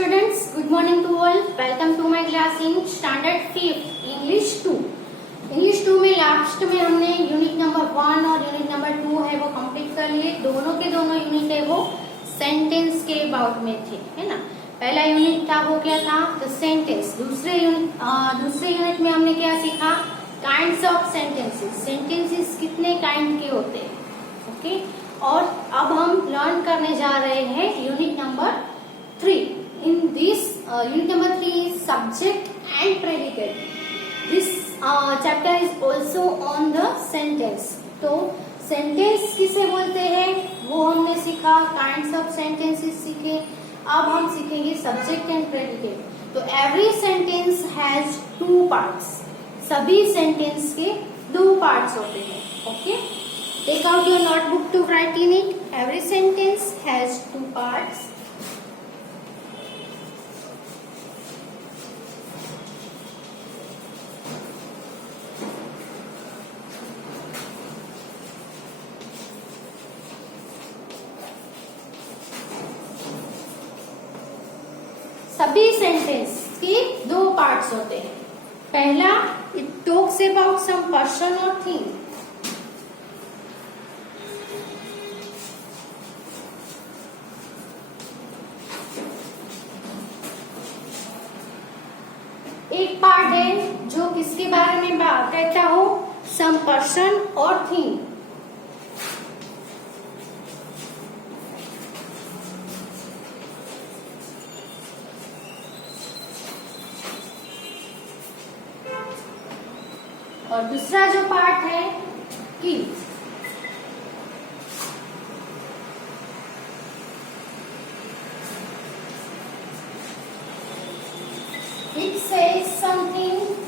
students, good morning to all. Welcome to my class in standard 5 English 2. English 2 में लास्ट में हमने unit number 1 और unit number 2 है वो कंप्लीट कर लिए। दोनों के दोनों यूनिट है वो सेंटेंस के अबाउट में थे, है ना। पहला यूनिट था वो क्या था, द सेंटेंस। दूसरे यूनिट में हमने क्या सीखा, काइंड्स ऑफ सेंटेंसेस। सेंटेंसेस कितने काइंड के होते हैं, ओके। और अब हम लर्न करने जा रहे हैं unit number 3. In this unit number 3 is subject and predicate. This chapter is also on the sentence. तो सेंटेंस किसे बोलते हैं वो हमने सीखा, काइंड्स ऑफ सेंटेंसेस सीखे। अब हम सीखेंगे सब्जेक्ट एंड प्रेडिकेट। तो एवरी सेंटेंस हैज 2 पार्ट्स। सभी सेंटेंस के 2 पार्ट्स होते हैं, okay. Take out your notebook to write in it. Every sentence has 2 parts. सभी सेंटेंस के 2 पार्ट्स होते हैं। पहला, it talks about some person और थिंग। एक पार्ट है जो किसके बारे में बात कहता हो, सम पर्सन और थिंग। और दूसरा जो पार्ट है कि it says something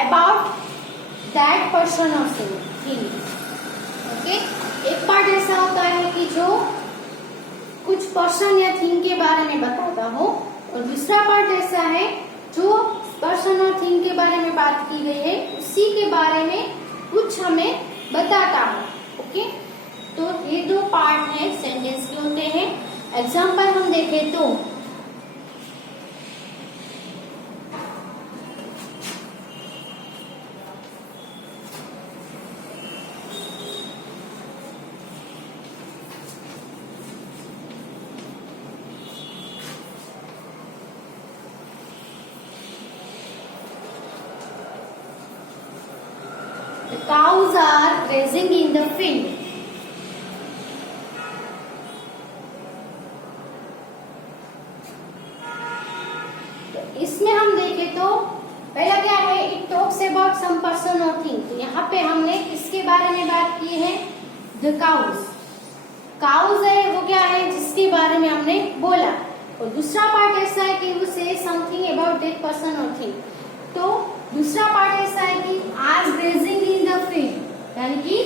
about that person or thing, okay. एक पार्ट ऐसा होता है कि जो कुछ पर्सन या थिंग के बारे में बताता हो, और दूसरा पार्ट ऐसा है जो पर्सन और थिंग के बारे में बात की गई है उसी के बारे में कुछ हमें बताता हो, ओके। तो ये 2 पार्ट है सेंटेंस के होते हैं। एग्जाम्पल हम देखें तो the cows are grazing in the field. तो इसमें हम देखें तो पहला क्या है, it talks about some person और थिंग। तो यहाँ पे हमने किसके बारे में बात की है, द काउज। काउज है वो क्या है जिसके बारे में हमने बोला। और दूसरा पार्ट ऐसा है कि वो say something about that person और थिंग। तो दूसरा पार्ट ऐसा है कि are grazing in the field, यानी कि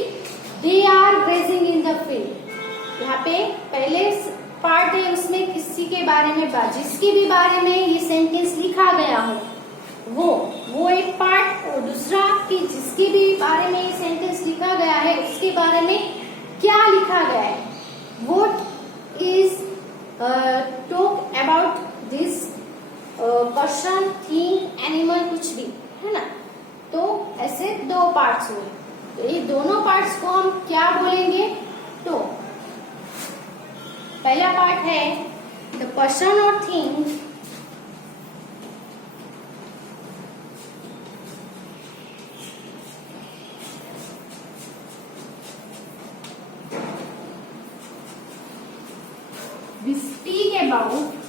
they are grazing in the field. यहाँ पे पहले पार्ट है उसमें किसी के बारे में बात, जिसके भी बारे में ये सेंटेंस लिखा गया हो वो एक पार्ट। और दूसरा कि जिसके भी बारे में ये सेंटेंस लिखा गया है उसके बारे में क्या लिखा गया है, what is talk about this person, thing, animal, कुछ भी, है ना। तो ऐसे 2 पार्ट्स हुए। तो ये दोनों पार्ट्स को हम क्या बोलेंगे, तो पहला पार्ट है द पर्सन और थिंग, वी स्पीक अबाउट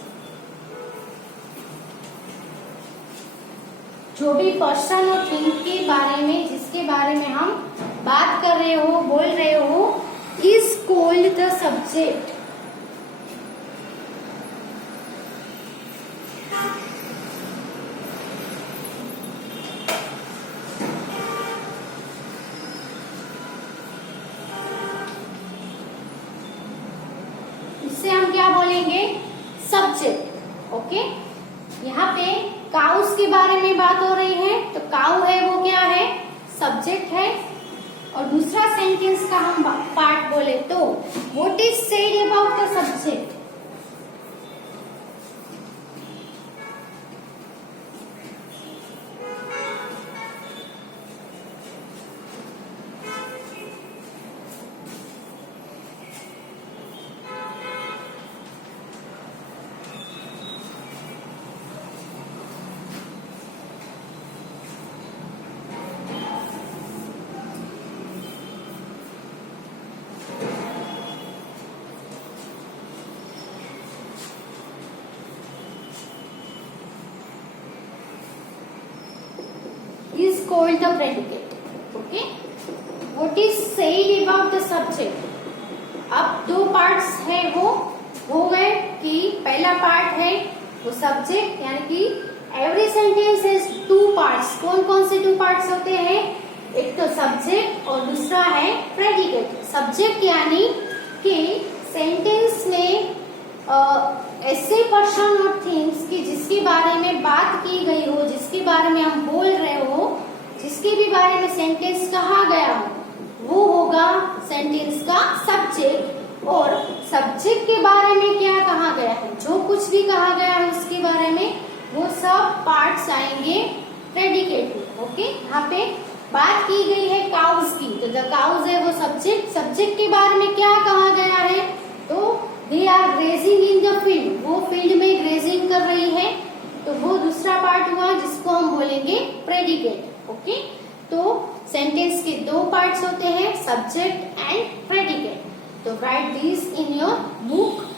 जो भी पर्सन और थिंग के बारे में, जिसके बारे में हम बात कर रहे हो, बोल रहे हो, इज कॉल्ड द सब्जेक्ट। उसे हम क्या बोलेंगे, सब्जेक्ट। ओके, यहाँ पे काउस के बारे में बात हो रही है, तो काउ है वो क्या है, सब्जेक्ट है। और दूसरा सेंटेंस का हम पार्ट बोले तो what is said about the subject, is called the predicate. Okay, what is said about the subject. अब दो पार्ट्स है वो हो गए कि पहला पार्ट है वो सब्जेक्ट, यानी कि every sentence has two parts. कौन कौन से टू पार्ट्स होते हैं, एक तो सब्जेक्ट और दूसरा है प्रेडिकेट। सब्जेक्ट यानी कि सेंटेंस में ऐसे पर्सन और थिंग्स की जिसके बारे में बात की गई हो, जिसके बारे में हम बोल रहे हो, जिसके भी बारे में सेंटेंस कहा गया हो, वो होगा सेंटेंस का सब्जेक्ट। और सब्जेक्ट के बारे में क्या कहा गया है, जो कुछ भी कहा गया है उसके बारे में, वो सब पार्ट्स आएंगे प्रेडिकेट में। ओके, यहाँ पे बात की गई है काउज की, तो द काउज है वो सब्जेक्ट। सब्जेक्ट के बारे में क्या कहा गया है, तो they are grazing in the field, वो फील्ड में ग्रेजिंग कर रही है, तो वो दूसरा पार्ट हुआ जिसको हम बोलेंगे प्रेडिकेट। ओके, तो सेंटेंस के दो पार्ट्स होते हैं, सब्जेक्ट एंड प्रेडिकेट। तो right this in your book.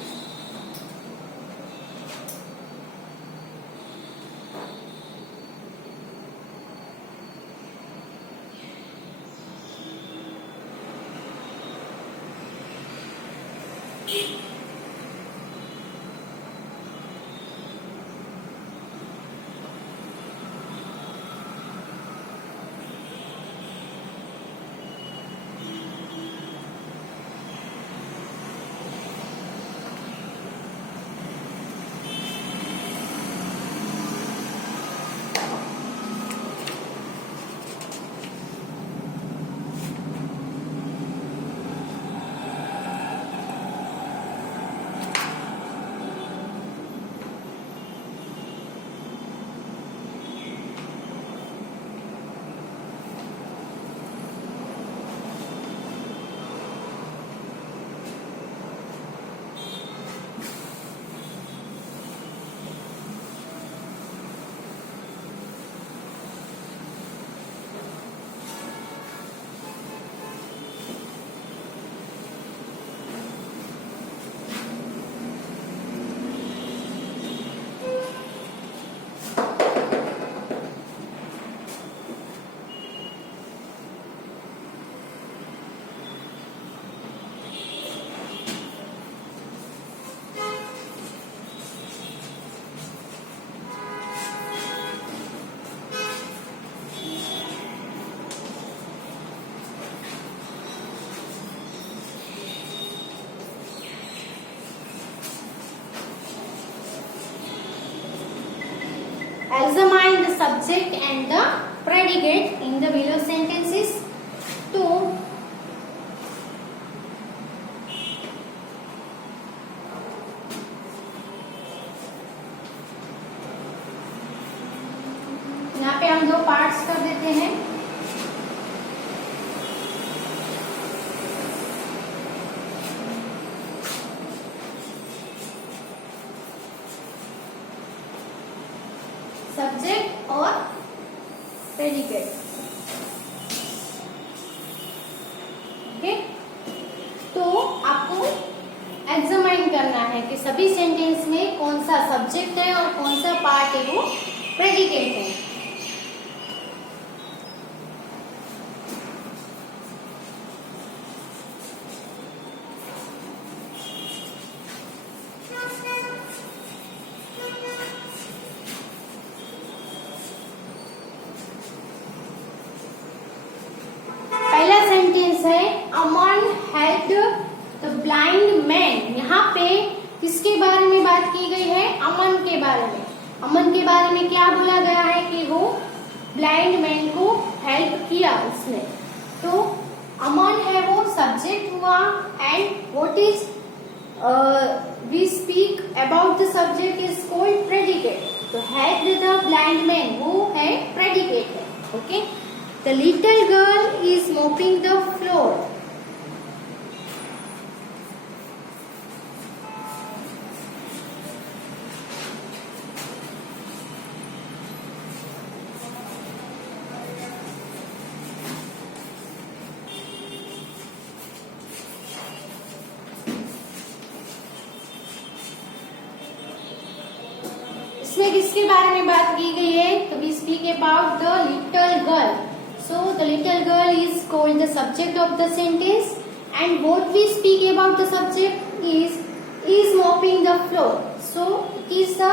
Examine the subject and the predicate in the below sentences. तो यहाँ पे हम दो पार्ट्स कर देते हैं। सब्जेक्ट और प्रेडिकेट। ओके, तो आपको एग्जामाइन करना है कि सभी सेंटेंस में कौन सा सब्जेक्ट है और कौन सा पार्ट है वो प्रेडिकेट है। पहला सेंटेंस है अमन हेल्प्ड द ब्लाइंड मैन। यहाँ पे किसके बारे में बात की गई है? अमन के बारे में। अमन के बारे में क्या बोला गया है कि वो ब्लाइंड मैन को हेल्प किया उसने। तो अमन है वो सब्जेक्ट हुआ and what is we speak about the subject is called predicate. तो हेल्प द ब्लाइंड मैन वो है प्रेडिकेट है। Okay, the little girl is mopping the floor. इसमें किसके बारे में बात की गई है? तो we speak about the little girl. So the little girl is called the subject of the sentence and what we speak about the subject is mopping the floor. So it is the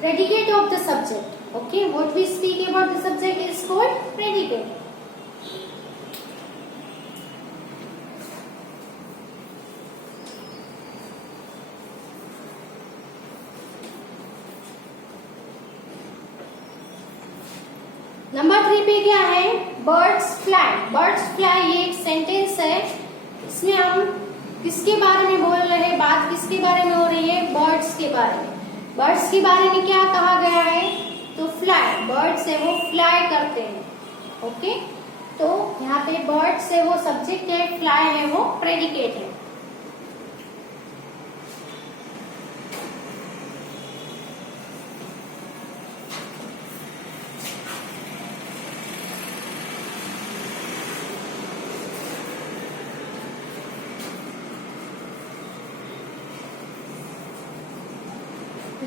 predicate of the subject. Okay, what we speak about the subject is called predicate. Number 3 पे क्या है? Birds fly. Birds fly ये एक सेंटेंस है। इसमें हम किसके बारे में बोल रहे हैं? बात किसके बारे में हो रही है? बर्ड्स के बारे में। बर्ड्स के बारे में क्या कहा गया है? तो फ्लाई, बर्ड्स है वो फ्लाई करते हैं। ओके, तो यहाँ पे बर्ड्स है वो सब्जेक्ट है, फ्लाई है वो प्रेडिकेट है।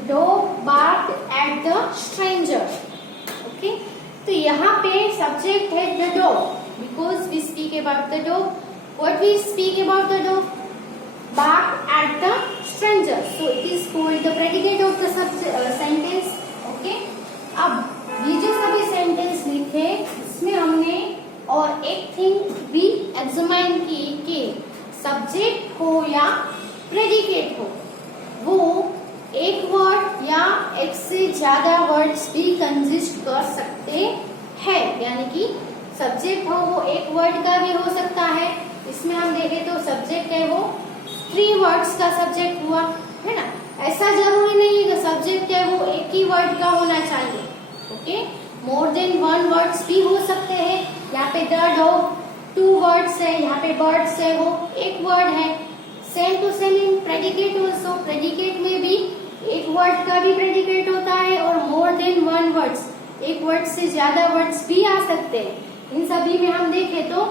Dog barked at the stranger. Okay, तो यहाँ पे सब्जेक्ट है the dog because we speak about the dog. What we speak about the dog? Barked at the stranger. So it is called the predicate of the sentence. Okay, अब ये जो सभी सेंटेंस लिखे इसमें हमने और एक थिंग भी एग्जामाइन की कि सब्जेक्ट हो या प्रेडिकेट हो वो एक वर्ड या एक से ज्यादा वर्ड्स भी कंसिस्ट कर सकते हैं। यानी कि सब्जेक्ट हो वो एक वर्ड का भी हो सकता है। इसमें हम देखें तो सब्जेक्ट है वो 3 वर्ड्स का सब्जेक्ट हुआ है ना। ऐसा जरूरी नहीं है कि सब्जेक्ट है वो एक ही वर्ड का होना चाहिए। ओके, मोर देन 1 वर्ड्स भी हो सकते हैं। यहाँ पे द डॉग 2 वर्ड्स है, यहाँ पे बर्ड्स है वो एक वर्ड है। Same to same in predicate also. Predicate में भी एक वर्ड का भी प्रेडिकेट होता है और मोर देन 1 वर्ड्स, एक वर्ड से ज्यादा वर्ड्स भी आ सकते हैं। इन सभी में हम देखें तो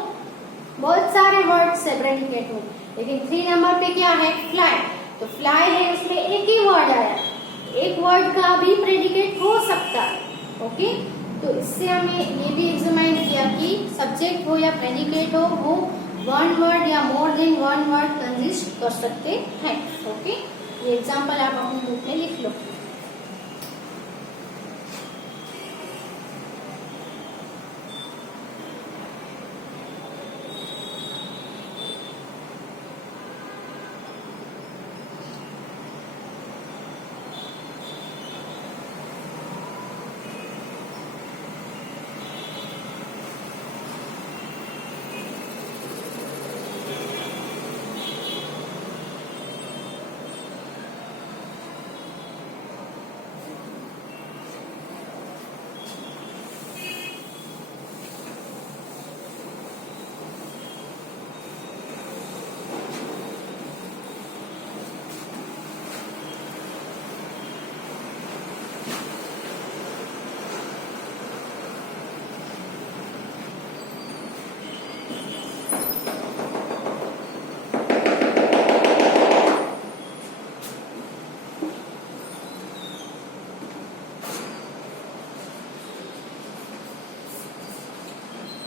बहुत सारे वर्ड्स है प्रेडिकेट में, लेकिन 3 नंबर पे क्या है? फ्लाई। तो फ्लाई है उसमें एक ही वर्ड आया, एक वर्ड का भी प्रेडिकेट हो सकता है। ओके, तो इससे हमें ये भी एग्जामाइन किया कि सब्जेक्ट हो या प्रेडिकेट हो वो 1 वर्ड या मोर देन 1 वर्ड कंसिस्ट कर सकते हैं। ओके, ये एग्जाम्पल आप अपनी बुक में लिख लो।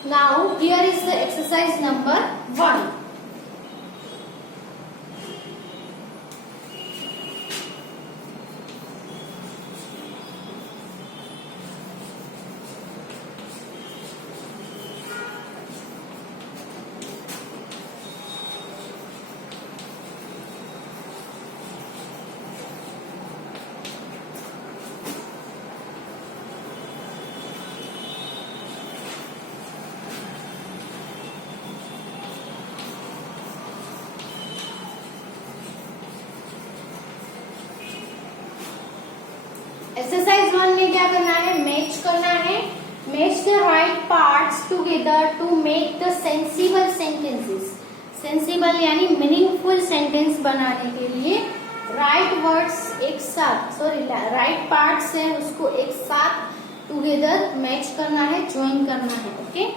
Now here is the exercise number 1. Exercise 1 में क्या करना है, मैच करना है। Match the right parts together to make the sensible sentences. Sensible यानी मीनिंगफुल सेंटेंस बनाने के लिए राइट वर्ड्स एक साथ, सॉरी राइट पार्ट्स है उसको एक साथ टुगेदर मैच करना है, ज्वाइन करना है। ओके,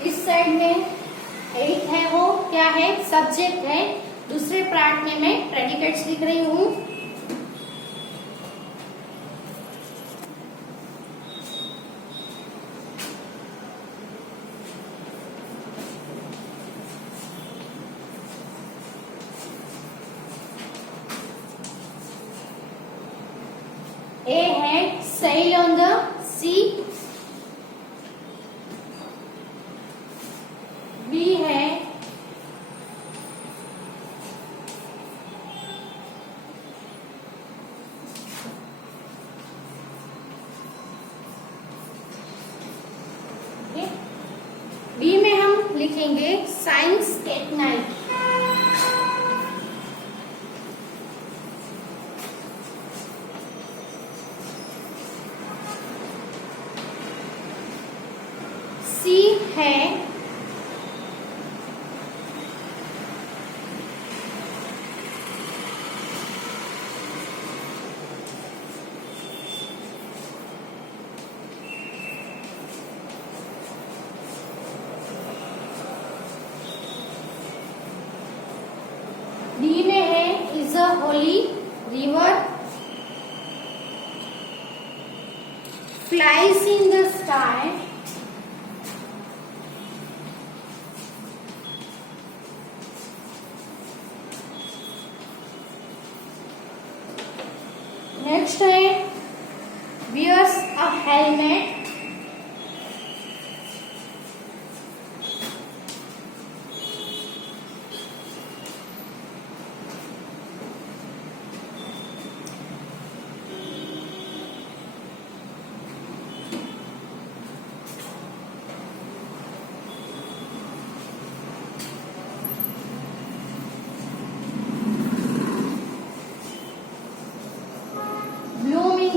इस साइड में एक है वो क्या है, सब्जेक्ट है। दूसरे पार्ट में मैं प्रेडिकेट्स लिख रही हूँ। ए है sail on the sea, B है बी में हम लिखेंगे साइंस एट नाइट। सी है डी में है is a holy river, flies in the sky, next है wears a helmet,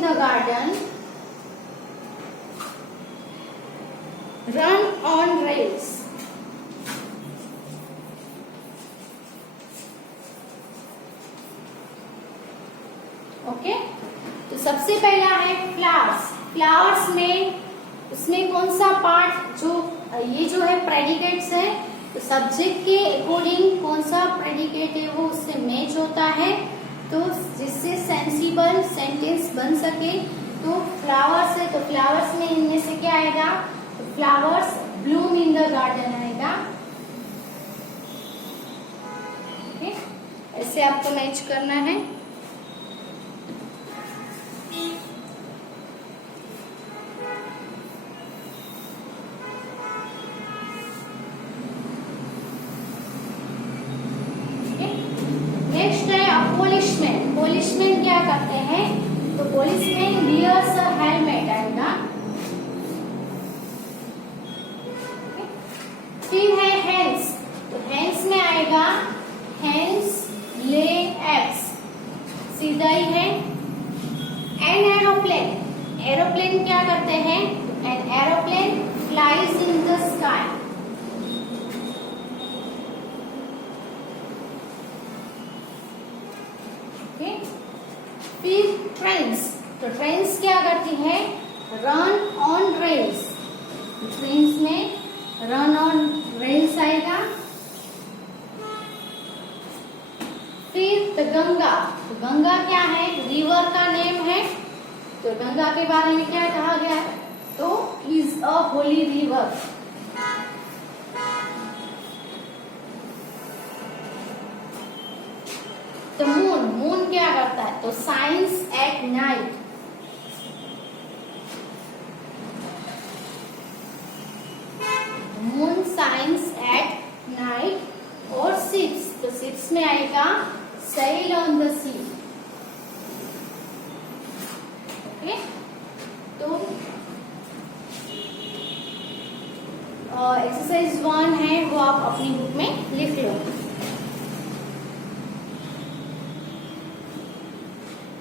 the garden, run on rails, okay. तो सबसे पहला है फ्लावर्स। फ्लावर्स में उसमें कौन सा पार्ट, जो ये जो है प्रेडिकेट्स है, तो सब्जेक्ट के अकॉर्डिंग कौन सा प्रेडिकेट है वो उससे मैच होता है, तो जिससे सेंसिबल सेंटेंस बन सके। तो फ्लावर्स है तो फ्लावर्स में इनमें से क्या आएगा, तो flowers Bloom in the garden आएगा। ओके, ऐसे आपको मैच करना है। नेक्स्ट है पोलिशमैन। पोलिशमैन क्या करते हैं, तो पोलिशमैन वियर्स अ हेलमेट आएगा। फिर है हैंड्स, तो हैंड्स में आएगा हैंड्स ले एप्स, सीधा ही है। एन एरोप्लेन, एरोप्लेन क्या करते हैं, an aeroplane flies in the sky. Okay. फिर ट्रेन्स, तो ट्रेन्स क्या करती है? Run on rails. ट्रेन्स में रन ऑन रेल्स आएगा। फिर तो गंगा, तो गंगा क्या है? रिवर का नेम है। तो गंगा के बारे में क्या कहा गया है? तो इज अ होली रिवर। तो मून, मून क्या करता है? तो shines at night. Moon shines at night. और शिप्स, तो शिप्स में आएगा sail on the sea. Okay, तो एक्सरसाइज 1 है वो आप अपनी बुक में लिख लो।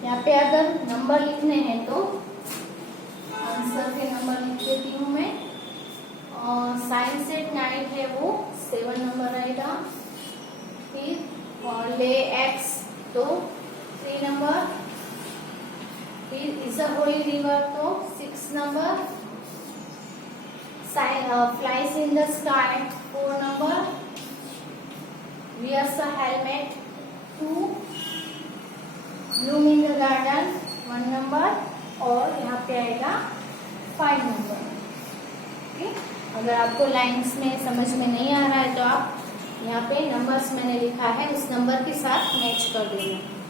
यहाँ पे अगर नंबर लिखने हैं तो आंसर के नंबर लिख देती हूँ मैं। साइंस एट नाइट है वो 7 नंबर आएगा। फिर और ले एक्स तो 3 नंबर। फिर इज अ होली रिवर तो 6 number. Flies in the sky 4 number. Wears a helmet 2। Bloom in the garden 1 number. और यहाँ पे आएगा 5 नंबर। ओके, अगर आपको लाइंस में समझ में नहीं आ रहा है तो आप यहाँ पे नंबर्स मैंने लिखा है उस नंबर के साथ मैच कर देना।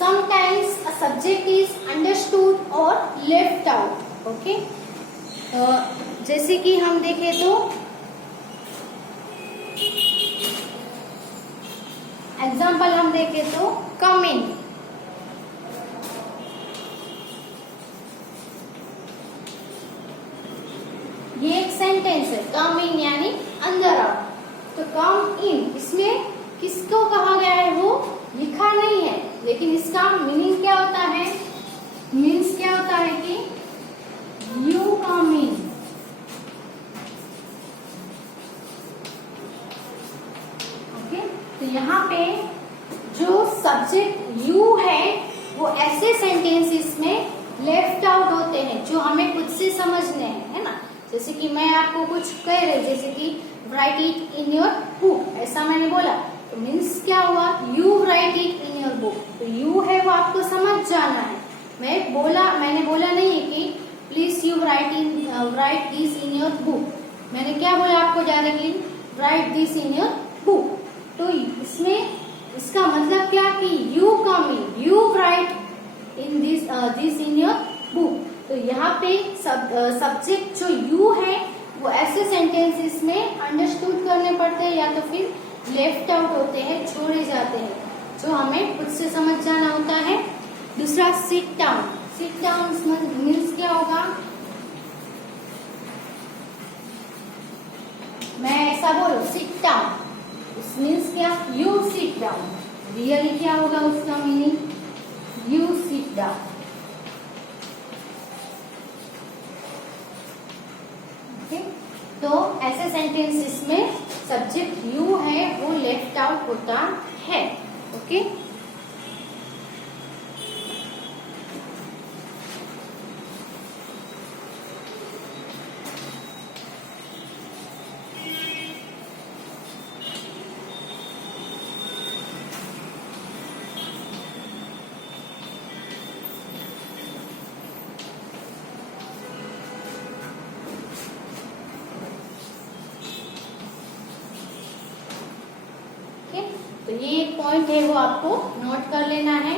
Sometimes a subject is understood or left out. Okay? जैसे कि हम देखें तो एग्जाम्पल हम देखें तो come in, ये एक सेंटेंस है। come in यानी अंदर आओ। तो come in इसमें किसको कहा गया है वो लिखा नहीं है, लेकिन इसका मीनिंग क्या होता है? मीन्स क्या होता है कि यू कम इन। ओके, तो यहाँ पे जो सब्जेक्ट यू है वो ऐसे सेंटेंसेस में लेफ्ट आउट होते हैं जो हमें खुद से समझने हैं, है ना। जैसे कि मैं आपको कुछ कह रही, जैसे कि right it in your book, ऐसा मैंने बोला तो मीन्स क्या हुआ? You right it in your book. तो यू है वो आपको समझ जाना है। मैंने बोला नहीं है कि please you right this in your book. मैंने क्या बोला आपको directly? Right this in your book. तो इसमें इसका मतलब क्या कि you come in, you right in this in your book. तो यहाँ पे सब्जेक्ट जो यू है वो ऐसे सेंटेंसेस में अंडरस्टूड करने पड़ते हैं या तो फिर लेफ्ट आउट होते हैं, छोड़े जाते हैं, जो हमें खुद से समझ जाना होता है। दूसरा sit down. Sit down means क्या होगा, मैं ऐसा बोलूं सिट डाउन, मीन्स क्या, यू सिट डाउन। रियली क्या होगा उसका मीनिंग, यू सिट डाउन। तो ऐसे सेंटेंसेस में सब्जेक्ट यू है वो लेफ्ट आउट होता है। ओके, तो ये एक पॉइंट है वो आपको नोट कर लेना है।